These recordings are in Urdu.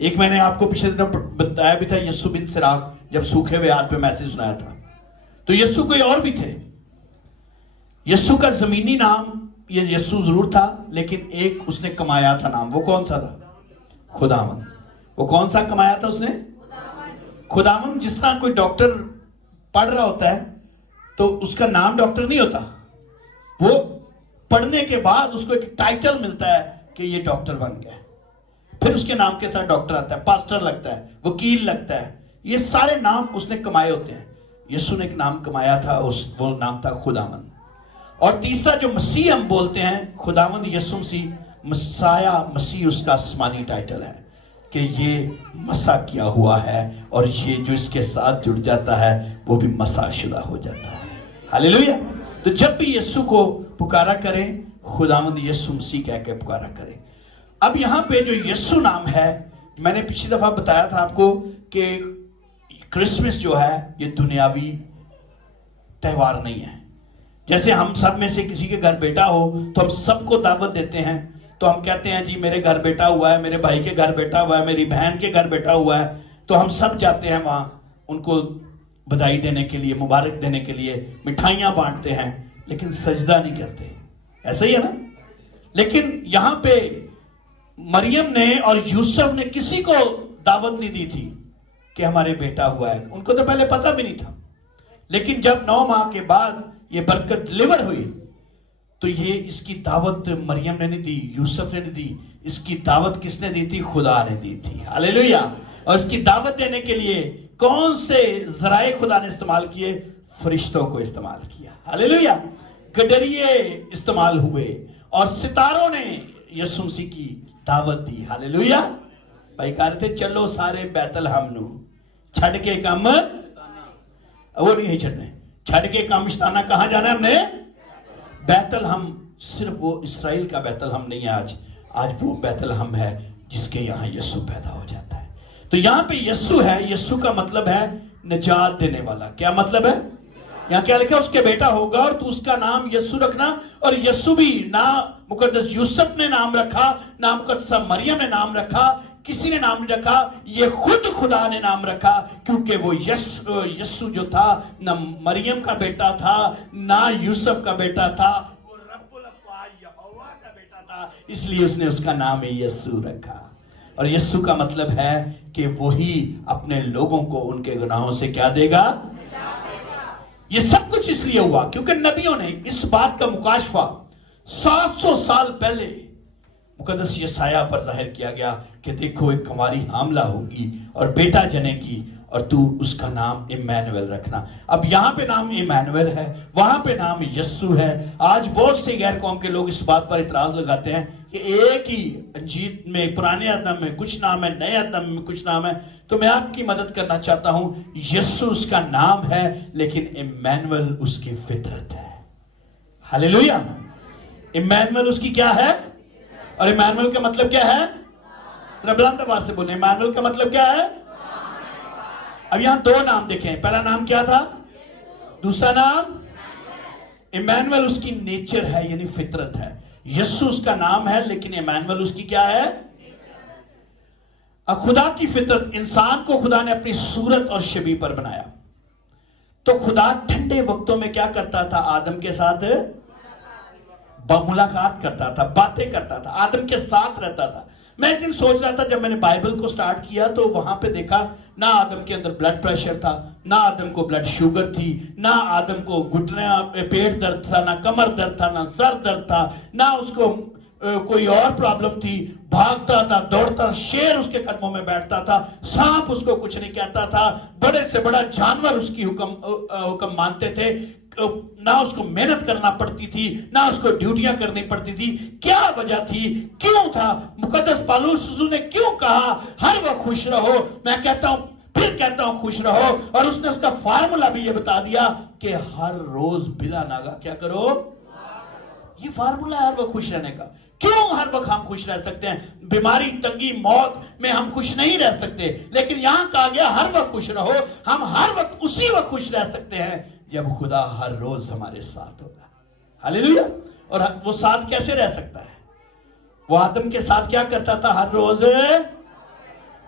ایک میں نے آپ کو پچھلے دنوں بتایا بھی تھا، یسو بن سراخ جب سوکھے ہوئے ہاتھ پہ میسج سنایا تھا، تو یسو کوئی اور بھی تھے. یسو کا زمینی نام یہ یسو ضرور تھا، لیکن ایک اس نے کمایا تھا نام. وہ کون سا تھا؟ خداوند. وہ کون سا کمایا تھا اس نے؟ خداوند. جس طرح کوئی ڈاکٹر پڑھ رہا ہوتا ہے تو اس کا نام ڈاکٹر نہیں ہوتا، وہ پڑھنے کے بعد اس کو ایک ٹائٹل ملتا ہے کہ یہ ڈاکٹر بن گیا، پھر اس کے نام کے ساتھ ڈاکٹر آتا ہے، پاسٹر لگتا ہے، وکیل لگتا ہے. یہ سارے نام اس نے کمائے ہوتے ہیں. یسو نے ایک نام کمایا تھا، وہ نام تھا خداوند. اور تیسرا جو مسیح ہم بولتے ہیں، خداوند یسوع مسیح، مسایہ مسیح اس کا آسمانی ٹائٹل ہے کہ یہ مسا کیا ہوا ہے، اور یہ جو اس کے ساتھ جڑ جاتا ہے وہ بھی مسا شدہ ہو جاتا ہے. ہاللیلویہ. تو جب بھی یسوع کو پکارا کریں، خداوند یسوع مسیح کہہ کے پکارا کریں. اب یہاں پہ جو یسوع نام ہے، میں نے پچھلی دفعہ بتایا تھا آپ کو کہ کرسمس جو ہے یہ دنیاوی تہوار نہیں ہے. جیسے ہم سب میں سے کسی کے گھر بیٹا ہو تو ہم سب کو دعوت دیتے ہیں، تو ہم کہتے ہیں جی میرے گھر بیٹا ہوا ہے، میرے بھائی کے گھر بیٹا ہوا ہے، میری بہن کے گھر بیٹا ہوا ہے، تو ہم سب جاتے ہیں وہاں ان کو بدائی دینے کے لیے، مبارک دینے کے لیے، مٹھائیاں بانٹتے ہیں، لیکن سجدہ نہیں کرتے. ایسا ہی ہے نا؟ لیکن یہاں پہ مریم نے اور یوسف نے کسی کو دعوت نہیں دی تھی کہ ہمارے بیٹا ہوا ہے. ان کو تو پہلے پتہ بھی نہیں تھا. لیکن جب 9 ماہ کے بعد یہ برکت ڈلیور ہوئی تو یہ اس کی دعوت مریم نے نہیں دی، یوسف نے نہیں دی. اس کی دعوت کس نے دی تھی؟ خدا نے دی تھی. ہاللیلویہ. اور اس کی دعوت دینے کے لیے کون سے ذرائع خدا نے استعمال کیے؟ فرشتوں کو استعمال کیا. ہاللیلویہ. گڈریے استعمال ہوئے اور ستاروں نے یسوع مسیح کی دعوت دی. ہاللیلویہ. بھائی کہہ رہے تھے چلو سارے بیت لحم نو چھڑ کے کم، وہ نہیں چھڑنے، چھڑ کے کم اشتانہ کہاں جانا ہے ہم نے؟ بیت لحم. صرف وہ اسرائیل کا بیت لحم نہیں ہے، آج وہ بیت لحم ہے جس کے یہاں یسوع پیدا ہو جاتا ہے. تو یہاں پہ یسوع ہے. یسوع کا مطلب ہے نجات دینے والا. کیا مطلب ہے؟ یہاں کیا لکھا؟ اس کے بیٹا ہوگا اور تو اس کا نام یسوع رکھنا. اور یسوع بھی نہ مقدس یوسف نے نام رکھا، نہ مقدسہ مریم نے نام رکھا، کسی نے نام نہیں رکھا، یہ خود خدا نے نام رکھا، کیونکہ وہ یسوع جو تھا نہ مریم کا بیٹا تھا نہ یوسف کا بیٹا تھا، وہ رب الافواج یہوہ کا بیٹا تھا، اس لیے اس نے اس کا نام یسوع رکھا. اور یسوع کا مطلب ہے کہ وہی اپنے لوگوں کو ان کے گناہوں سے کیا دے گا؟ یہ سب کچھ اس لیے ہوا کیونکہ نبیوں نے اس بات کا مکاشفہ 700 سال پہلے مقدس یسایہ پر ظاہر کیا گیا کہ دیکھو ایک کنواری حاملہ ہوگی اور بیٹا جنے گی اور تو اس کا نام ایمینویل رکھنا. اب یہاں پہ نام ایمینویل ہے، وہاں پہ نام یسوع ہے. آج بہت سے غیر قوم کے لوگ اس بات پر اعتراض لگاتے ہیں کہ ایک ہی انجیل میں پرانے عہد میں کچھ نام ہے، نئے عہد میں کچھ نام ہے. تو میں آپ کی مدد کرنا چاہتا ہوں. یسوع اس کا نام ہے لیکن ایمینویل اس کی فطرت ہے. ہاللیلویہ. ایمینویل اس کی کیا ہے؟ اور ایمانویل کا مطلب کیا ہے؟ بلند آواز سے بولیں. ایمانویل کا مطلب کیا ہے؟ اب یہاں 2 نام دیکھیں. پہلا نام کیا تھا؟ دوسرا نام ایمانویل اس کی نیچر ہے، یعنی فطرت ہے. یسوع اس کا نام ہے لیکن ایمانویل اس کی کیا ہے؟ خدا کی فطرت. انسان کو خدا نے اپنی صورت اور شبیہ پر بنایا. تو خدا ٹھنڈے وقتوں میں کیا کرتا تھا؟ آدم کے ساتھ ملاقات کرتا تھا، باتیں کرتا تھا، آدم کے ساتھ رہتا تھا. میں ایک دن سوچ رہا تھا جب میں نے بائبل کو سٹارٹ کیا تو وہاں پہ دیکھا نہ آدم کے اندر بلڈ پریشر تھا، نہ آدم کو بلڈ شوگر تھی، نہ آدم کو گھٹنے پیٹ درد تھا، نہ کمر درد تھا، نہ سر درد تھا، نہ اس کو کوئی اور پرابلم تھی. بھاگتا تھا، دوڑتا، شیر اس کے قدموں میں بیٹھتا تھا، سانپ اس کو کچھ نہیں کہتا تھا، بڑے سے بڑا جانور اس کی حکم مانتے تھے. نہ اس کو محنت کرنا پڑتی تھی، نہ اس کو ڈیوٹیاں کرنی پڑتی تھی. کیا وجہ تھی؟ کیوں تھا؟ مقدس پالوس رسول نے کیوں کہا ہر وقت خوش رہو؟ میں کہتا ہوں، پھر کہتا ہوں خوش رہو. اور اس نے اس کا فارمولا بھی یہ بتا دیا کہ ہر روز بلا ناگا کیا کرو. یہ فارمولا ہے ہر وقت خوش رہنے کا. کیوں ہر وقت ہم خوش رہ سکتے ہیں؟ بیماری، تنگی، موت میں ہم خوش نہیں رہ سکتے، لیکن یہاں کہا گیا ہر وقت خوش رہو. ہم ہر وقت اسی وقت خوش رہ سکتے ہیں جب خدا ہر روز ہمارے ساتھ ہوگا. ہاللیلویہ. اور وہ ساتھ کیسے رہ سکتا ہے؟ وہ آدم کے ساتھ کیا کرتا تھا؟ ہر روز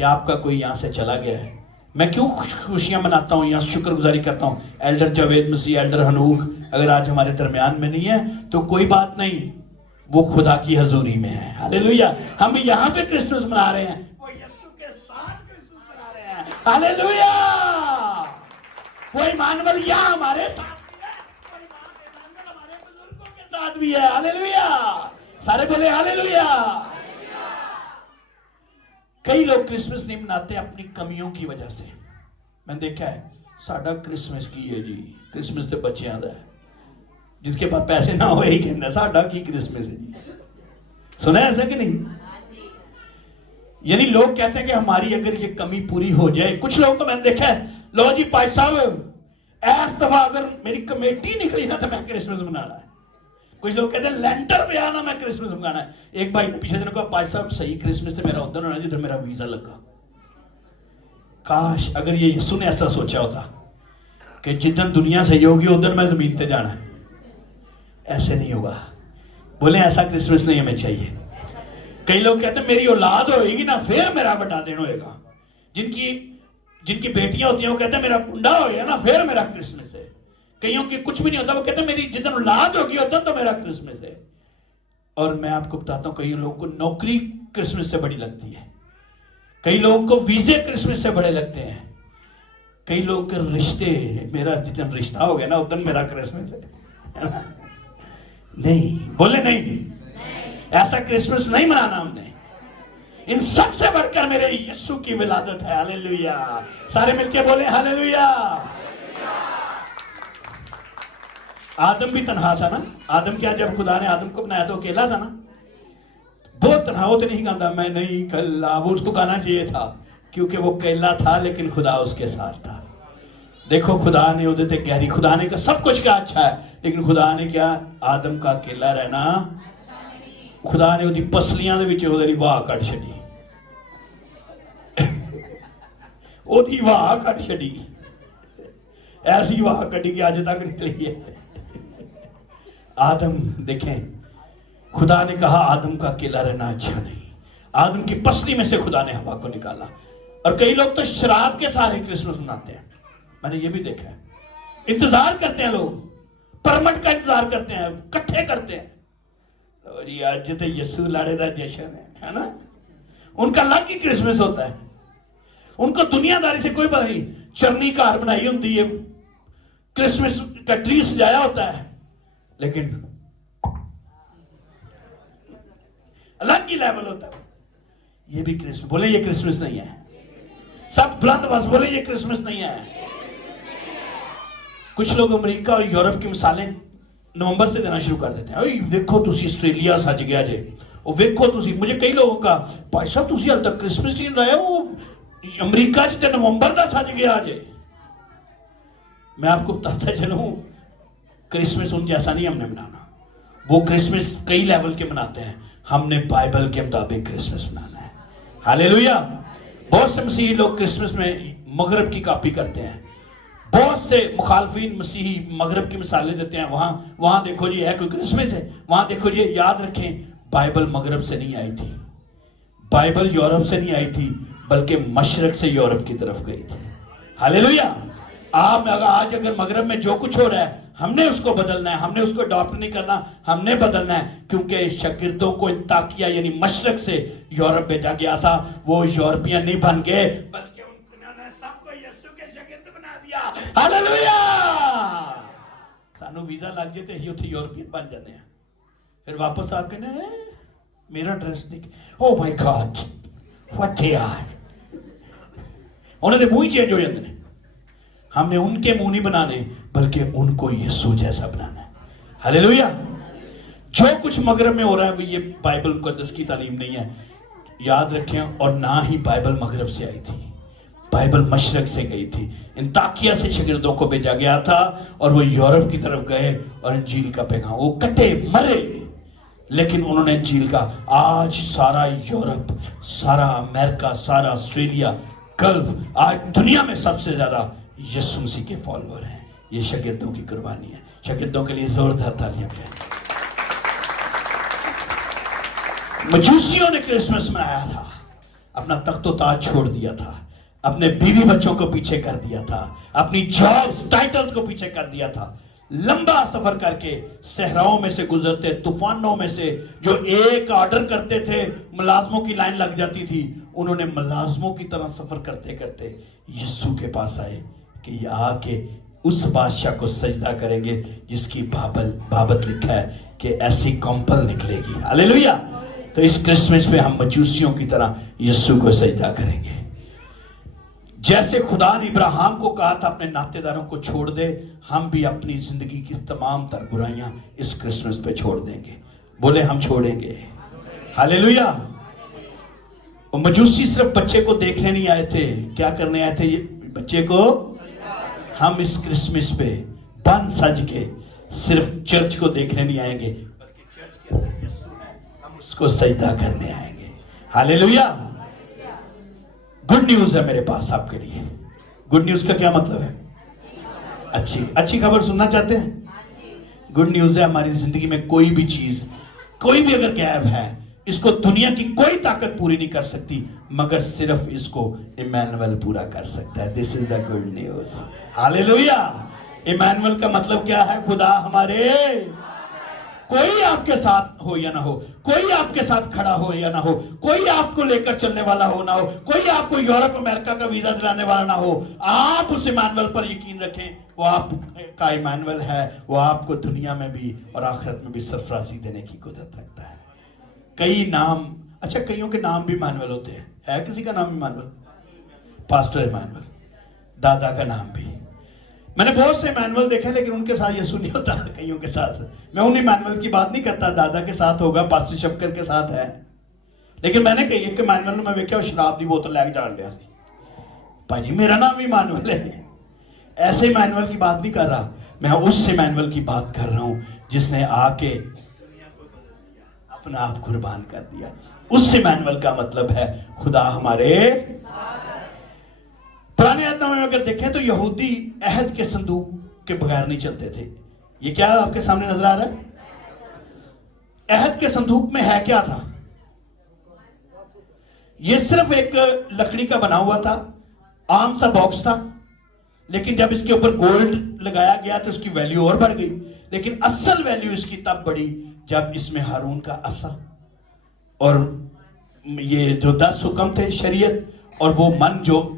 کہ آپ کا کوئی یہاں سے چلا گیا ہے. میں کیوں خوشیاں مناتا ہوں, یہاں شکر گزاری کرتا ہوں. ایلڈر جاوید مسیح, ایلڈر حنوک اگر آج ہمارے درمیان میں نہیں ہے تو کوئی بات نہیں, وہ خدا کی حضوری میں ہے. ہاللیلویہ. ہم یہاں پہ کرسمس منا رہے ہیں, وہ یسوع کے ساتھ کرسمس منا رہے ہیں. ہاللیلویہ. وہ ایمانویل یہاں ہمارے ساتھ بھی ہے, وہ ایمانویل ہمارے بزرگوں کے ساتھ بھی ہے. ہاللیلویہ. سارے بولے ہاللیلویہ. کئی لوگ کرسمس نہیں مناتے اپنی کمیوں کی وجہ سے. میں نے دیکھا ہے, ساڈا کرسمس کی ہے جی, کرسمس تے بچیاں دا ہے. جس کے پاس پیسے نہ ہوئے ہی کہنا ساڈا کی کرسمس ہے جی. سنا ہے ایسا کہ نہیں؟ یعنی لوگ کہتے ہیں کہ ہماری اگر یہ کمی پوری ہو جائے. کچھ لوگوں کو میں نے دیکھا ہے, لو جی بھائی صاحب ایس دفعہ اگر میری کمیٹی نکلی نا تو میں کرسمس منانا ہے. کچھ لوگ کہتے ہیں لینٹر پہ آنا میں کرسمس منانا ہے. ایک بھائی نے پیچھے دنوں کہا بھائی صاحب صحیح کرسمس تو میرا ادھر ہونا جدھر میرا ویزا لگا. کاش اگر یہ یسوع نے ایسا سوچا ہوتا کہ جدھر دنیا صحیح ہوگی ادھر میں زمین تے جانا ہے. ایسے نہیں ہوگا. بولیں ایسا کرسمس نہیں ہمیں چاہیے. کئی لوگ کہتے ہیں میری اولاد ہوئے گی نا پھر میرا بڑا دن ہوئے گا. جن کی بیٹیاں ہوتی ہیں وہ کہتے ہیں میرا کنڈا ہو گیا نا پھر میرا کرسمس ہے. کئیوں کی کچھ بھی نہیں ہوتا, وہ کہتے ہیں میری جتن اولاد ہوگی ادھر تو میرا کرسمس ہے. اور میں آپ کو بتاتا ہوں کئی لوگوں کو نوکری کرسمس سے بڑی لگتی ہے, کئی لوگوں کو ویزے کرسمس سے بڑے لگتے ہیں, کئی لوگ کے رشتے, میرا جتن رشتہ ہو گیا نا ادھر میرا کرسمس ہے. نہیں, بولے نہیں, ایسا کرسمس نہیں منانا ہم نے. ان سب سے بڑھ کر میرے یسوع کی ولادت ہے. ہاللیلویہ. سارے مل کے بولے ہاللیلویہ. آدم بھی تنہا تھا نا. آدم کیا, جب خدا نے آدم کو بنایا تو اکیلا تھا نا. بہت تنہا ہوتے نہیں کہتا میں نہیں کلا, وہ اس کو کہنا چاہیے تھا کیونکہ وہ اکیلا تھا لیکن خدا اس کے ساتھ تھا. دیکھو خدا نے ادھر تے گہری, خدا نے کہا سب کچھ کیا اچھا ہے, لیکن خدا نے کیا آدم کا اکیلا رہنا, خدا نے ادھی پسلیاں دے وچ ادھر واہ کٹ چھڈی. ادھی واہ کٹ چھڈی, ایسی واہ کٹی کہ آج تک نکلی ہے. آدم دیکھیں, خدا نے کہا آدم کا اکیلا رہنا اچھا نہیں. آدم کی پسلی میں سے خدا نے ہوا کو نکالا. اور کئی لوگ تو شراب کے سارے کرسمس مناتے ہیں. میں نے یہ بھی دیکھا ہے. انتظار کرتے ہیں لوگ, پرمٹ کا انتظار کرتے ہیں, کٹھے کرتے ہیں. اور یہ آج تو یسوع لاڑے دا جشن ہے نا. ان کا الگ ہی کرسمس ہوتا ہے. ان کو دنیا داری سے کوئی پتہ نہیں. چرنی کار بنائی ہوتی ہے, کرسمس کا ٹری سجایا ہوتا ہے, لیکن الگ ہی لیول ہوتا ہے. یہ بھی کرسمس. بولے یہ کرسمس نہیں ہے. سب بلند آواز بولے یہ کرسمس نہیں ہے. کچھ لوگ امریکہ اور یورپ کی مثالیں نومبر سے دینا شروع کر دیتے ہیں. دیکھو تسی آسٹریلیا سج گیا جے, اور دیکھو تسی, مجھے کئی لوگوں کا بھائی صاحب تسی حال تک کرسمس نہیں رہے, وہ امریکہ جتے نومبر دا سج گیا جے. میں آپ کو بتاتا چلوں, کرسمس ان جیسا نہیں ہم نے منانا. وہ کرسمس کئی لیول کے مناتے ہیں, ہم نے بائبل کے مطابق کرسمس منانا ہے. ہاللیلویہ. بہت سے مسیحی لوگ کرسمس میں مغرب کی کاپی کرتے ہیں. بہت سے مخالفین مسیحی مغرب کی مثالیں دیتے ہیں. وہاں دیکھو جی ہے کوئی کرسمس ہے, وہاں دیکھو جی. یاد رکھیں بائبل مغرب سے نہیں آئی تھی, بائبل یورپ سے نہیں آئی تھی, بلکہ مشرق سے یورپ کی طرف گئی تھی. ہاللیلویہ. آج اگر مغرب میں جو کچھ ہو رہا ہے ہم نے اس کو بدلنا ہے, ہم نے اس کو اڈاپٹ نہیں کرنا, ہم نے بدلنا ہے. کیونکہ شاگردوں کو انطاکیہ یعنی مشرق سے یورپ بھیجا گیا تھا. وہ یورپین نہیں بن گئے, بلکہ انہوں نے سب کو یسوع کے شاگرد بنا دیا. ہاللیلویہ. سانو ویزا لگ جائے تو ہی یورپین بن جاتے ہیں. پھر واپس آ کے نا میرا ڈریس دیکھ, او مائی گاڈ واٹ دے آر. انہوں نے منہ ہی چینج ہو جاتے ہیں. ہم نے ان کے منہ نہیں بنانے, بلکہ ان کو یسوع جیسا بنانا ہے. ہاللیلویہ. جو کچھ مغرب میں ہو رہا ہے وہ یہ بائبل مقدس کی تعلیم نہیں ہے. یاد رکھیں, اور نہ ہی بائبل مغرب سے آئی تھی, بائبل مشرق سے گئی تھی. انطاکیہ سے شاگردوں کو بھیجا گیا تھا اور وہ یورپ کی طرف گئے اور انجیل کا پیغام, وہ کٹے مرے, لیکن انہوں نے انجیل کا. آج سارا یورپ, سارا امریکہ, سارا آسٹریلیا, گلف, آج دنیا میں سب سے زیادہ یسوع مسیح کے فالوور ہیں. یہ شاگردوں کی قربانی ہے. شاگردوں کے لیے زوردار تالیاں بجائیں. مجوسیوں نے کرسمس منایا تھا, اپنا تخت و تاج چھوڑ دیا تھا، اپنے بیوی بچوں کو پیچھے کر دیا تھا، اپنی جابز ٹائٹلز کو پیچھے کر دیا تھا، لمبا سفر کر کے صحراؤں میں سے گزرتے، طوفانوں میں سے، جو ایک آرڈر کرتے تھے ملازموں کی لائن لگ جاتی تھی، انہوں نے ملازموں کی طرح سفر کرتے کرتے یسوع کے پاس آئے کہ یہ آ کے اس بادشاہ کو سجدہ کریں گے جس کی بابت لکھا ہے کہ ایسی کمپل نکلے گی۔ ہاللیلویہ۔ تو اس کرسمس پہ ہم مجوسیوں کی طرح یسوع کو سجدہ کریں گے۔ جیسے خدا نے ابراہیم کو کہا تھا اپنے ناطے داروں کو چھوڑ دے، ہم بھی اپنی زندگی کی تمام تر برائیاں اس کرسمس پہ چھوڑ دیں گے۔ بولے ہم چھوڑیں گے۔ ہاللیلویہ۔ اور مجوسی صرف بچے کو دیکھنے نہیں آئے تھے، کیا کرنے آئے تھے؟ یہ بچے کو ہم اس کرسمس پہ بن سج کے صرف چرچ کو دیکھنے نہیں آئیں گے، بلکہ چرچ کے اندر یسوع ہے، ہم اس کو سجدہ کرنے آئیں گے۔ ہاللیلویہ۔ گڈ نیوز ہے میرے پاس آپ کے لیے۔ گڈ نیوز کا کیا مطلب ہے؟ اچھی خبر سننا چاہتے ہیں؟ گڈ نیوز ہے ہماری زندگی میں کوئی بھی چیز، کوئی بھی اگر غائب ہے، اس کو دنیا کی کوئی طاقت پوری نہیں کر سکتی، مگر صرف اس کو ایمانویل پورا کر سکتا ہے۔ دس از دا گڈ نیوز۔ ہاللیلویہ۔ ایمانویل کا مطلب کیا ہے؟ خدا ہمارے، کوئی آپ کے ساتھ ہو یا نہ ہو، کوئی آپ کے ساتھ کھڑا ہو یا نہ ہو، کوئی آپ کو لے کر چلنے والا ہو نہ ہو، کوئی آپ کو یورپ امریکہ کا ویزا دلانے والا نہ ہو، آپ اس ایمانویل پر یقین رکھیں، وہ آپ کا ایمانویل ہے، وہ آپ کو دنیا میں بھی اور آخرت میں بھی سرفرازی دینے کی قدرت رکھتا ہے۔ کئی نام، اچھا کئیوں کے نام بھی ایمانویل ہوتے ہیں، ہے کسی کا نام ایمانویل؟ پاسٹر ایمانویل، دادا کا نام بھی۔ میں نے بہت سے ایمانویل دیکھے لیکن ان کے ساتھ یسوع نہیں ہوتا، کئیوں کے ساتھ۔ میں ان ایمانویل کی بات نہیں کرتا، دادا کے ساتھ ہوگا، پاسٹر شفقت کے ساتھ ہے، لیکن میں نے کہی ایک ایمانویل میں دیکھا شراب دی بوتل لے کے جان لیا سی، بھائی میرا نام ایمانویل ہے۔ ایسے ایمانویل کی بات نہیں کر رہا، میں اس ایمانویل کی بات کر رہا ہوں جس نے آ کے اپنا آپ قربان کر دیا۔ اس ایمانویل کا مطلب ہے خدا ہمارے۔ پرانے عہد میں اگر دیکھیں تو یہودی عہد کے صندوق کے بغیر نہیں چلتے تھے۔ یہ کیا آپ کے سامنے نظر آ رہا ہے؟ عہد کے صندوق میں ہے کیا تھا؟ یہ صرف ایک لکڑی کا بنا ہوا تھا، عام سا باکس تھا، لیکن جب اس کے اوپر گولڈ لگایا گیا تو اس کی ویلیو اور بڑھ گئی، لیکن اصل ویلیو اس کی تب بڑھی جب اس میں ہارون کا عصا اور یہ جو 10 حکم تھے شریعت اور وہ من جو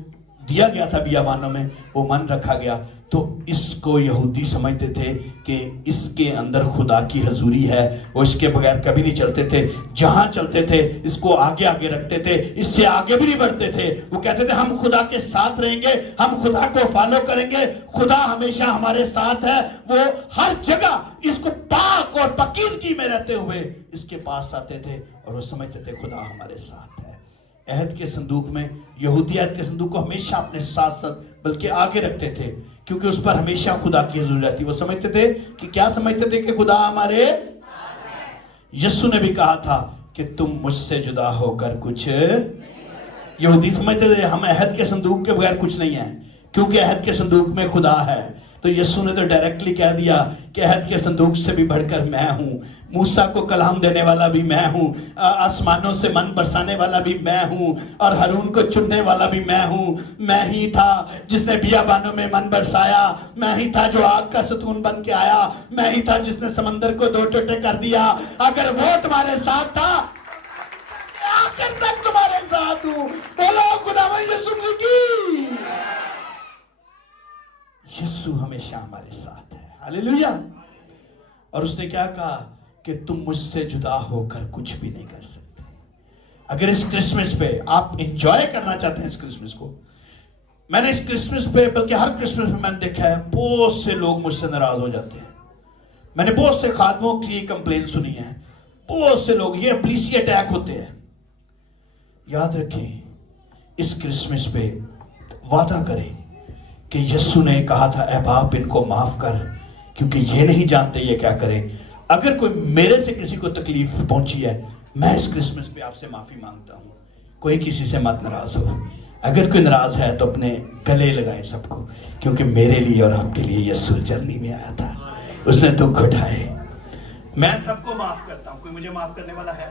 دیا گیا تھا بیابانوں میں، وہ من رکھا گیا، تو اس کو یہودی سمجھتے تھے کہ اس کے اندر خدا کی حضوری ہے، وہ اس کے بغیر کبھی نہیں چلتے تھے، جہاں چلتے تھے اس کو آگے آگے رکھتے تھے، اس سے آگے بھی نہیں بڑھتے تھے۔ وہ کہتے تھے ہم خدا کے ساتھ رہیں گے، ہم خدا کو فالو کریں گے، خدا ہمیشہ ہمارے ساتھ ہے۔ وہ ہر جگہ اس کو پاک اور پاکیزگی میں رہتے ہوئے اس کے پاس آتے تھے اور وہ سمجھتے تھے خدا ہمارے ساتھ ہے۔ عہد کے صندوق میں، یہودی عہد کے صندوق کو ہمیشہ اپنے ساتھ ساتھ بلکہ آگے رکھتے تھے، کیونکہ اس پر ہمیشہ خدا کی حضور رہتی۔ وہ سمجھتے تھے کہ کیا سمجھتے تھے کہ خدا ہمارے ساتھ ہے۔ یسوع نے بھی کہا تھا کہ تم مجھ سے جدا ہو کر کچھ، یہودی سمجھتے تھے ہم عہد کے صندوق کے بغیر کچھ نہیں ہیں، کیونکہ عہد کے صندوق میں خدا ہے۔ تو یسوع نے تو ڈائریکٹلی کہہ دیا کہ عہد کے صندوق سے بھی بڑھ کر میں ہوں، موسیٰ کو کلام دینے والا بھی میں ہوں، آسمانوں سے من برسانے والا بھی میں ہوں، اور ہارون کو چننے والا بھی میں ہوں۔ میں ہی تھا جس نے بیابانوں میں من برسایا، میں ہی تھا جو آگ کا ستون بن کے آیا، میں ہی تھا جس نے سمندر کو 2 ٹوٹے کر دیا۔ اگر وہ تمہارے ساتھ تھا، آخر تک تمہارے ساتھ ہوں۔ بولو خداوند یسوع کی۔ یسوع ہمیشہ ہمارے ساتھ ہے۔ ہاللیلویہ۔ اور اس نے کیا کہا کہ تم مجھ سے جدا ہو کر کچھ بھی نہیں کر سکتے۔ اگر اس کرسمس پہ آپ انجوائے کرنا چاہتے ہیں اس کرسمس کو، میں نے اس کرسمس پہ بلکہ ہر کرسمس میں نے دیکھا ہے بہت سے لوگ مجھ سے ناراض ہو جاتے ہیں۔ میں نے بہت سے خادموں کی کمپلین سنی ہے، بہت سے لوگ، یہ پولیسی اٹیک ہوتے ہیں۔ یاد رکھیں اس کرسمس پہ وعدہ کریں کہ یسوع نے کہا تھا اے باپ ان کو معاف کر کیونکہ یہ نہیں جانتے یہ کیا کریں۔ اگر کوئی میرے سے کسی کو تکلیف پہنچی ہے، میں اس کرسمس پہ آپ سے معافی مانگتا ہوں۔ کوئی کسی سے مت ناراض ہو، اگر کوئی ناراض ہے تو اپنے گلے لگائیں سب کو، کیونکہ میرے لیے اور آپ کے لیے یسوع جرنی میں آیا تھا، اس نے دکھ اٹھائے۔ میں سب کو معاف کرتا ہوں، کوئی مجھے معاف کرنے والا ہے؟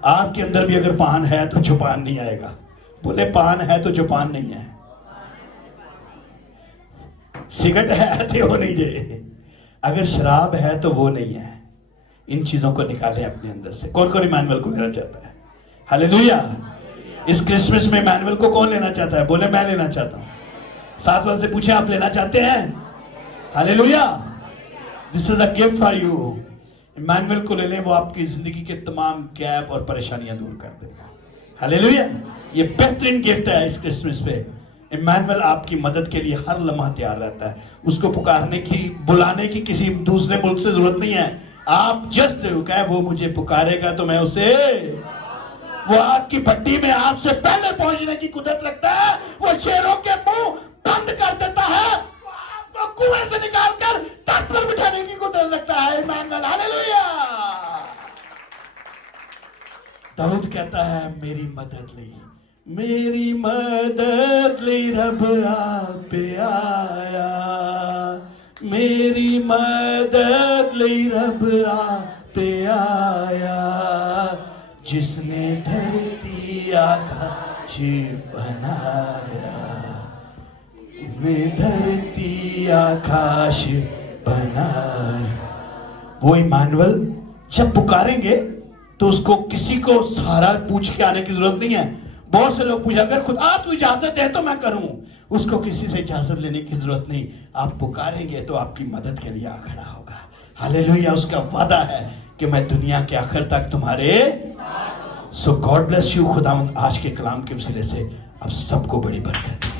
آپ کے اندر بھی اگر پان ہے تو چھپان نہیں آئے گا. بولے پان ہے تو چھپان نہیں ہے. سگرٹ ہے تو وہ نہیں جائے. اگر شراب ہے تو وہ نہیں ہے. ان چیزوں کو نکالیں اپنے اندر سے. کون کون ایمانویل کو لینا چاہتا ہے؟ ہاللیلویا. اس کرسمس میں ایمانویل کو کون لینا چاہتا ہے؟ بولے میں لینا چاہتا ہوں. ساتھ والے سے پوچھیں آپ لینا چاہتے ہیں؟ Hallelujah. This is a gift for you. Emmanuel کو لے لیں, وہ آپ کی زندگی کے تمام گیپ اور پریشانیاں دور کر دے گا. ہاللیلویا. یہ بہترین گفٹ ہے اس کرسمس پہ. ایمانویل آپ کی مدد کے لیے ہر لمحہ تیار رہتا ہے. اس کو پکارنے کی, بلانے کی کسی دوسرے ملک سے ضرورت نہیں ہے. آپ جسٹ کہ وہ مجھے پکارے گا تو میں اسے, وہ آگ کی بھٹی میں آپ سے پہلے پہنچنے کی قدرت رکھتا ہے. وہ شیروں کے منہ بند کر دیتا ہے, وہ آپ کو کنویں سے نکال کر تخت پر بٹھانے کی قدرت رکھتا ہے. ایمانویل. ہاللیلویا. داؤد کہتا ہے میری مدد لی, میری مدد لی رب آپ پہ آیا, میری مدد لی رب آپ پہ آیا, جس نے دھرتی آکاش بنایا, جس نے دھرتی آکاش بنایا. وہ ایمانویل جب پکاریں گے تو اس کو کسی کو سہارا پوچھ کے آنے کی ضرورت نہیں ہے. بہت سے لوگ پوچھا اگر خدا تو اجازت دے تو میں کروں. اس کو کسی سے اجازت لینے کی ضرورت نہیں. آپ پکاریں گے تو آپ کی مدد کے لیے آ کھڑا ہوگا. ہاللیلویا. اس کا وعدہ ہے کہ میں دنیا کے آخر تک تمہارے. So God bless you. خداوند آج کے کلام کے وسیلے سے اب سب کو بڑی برکت.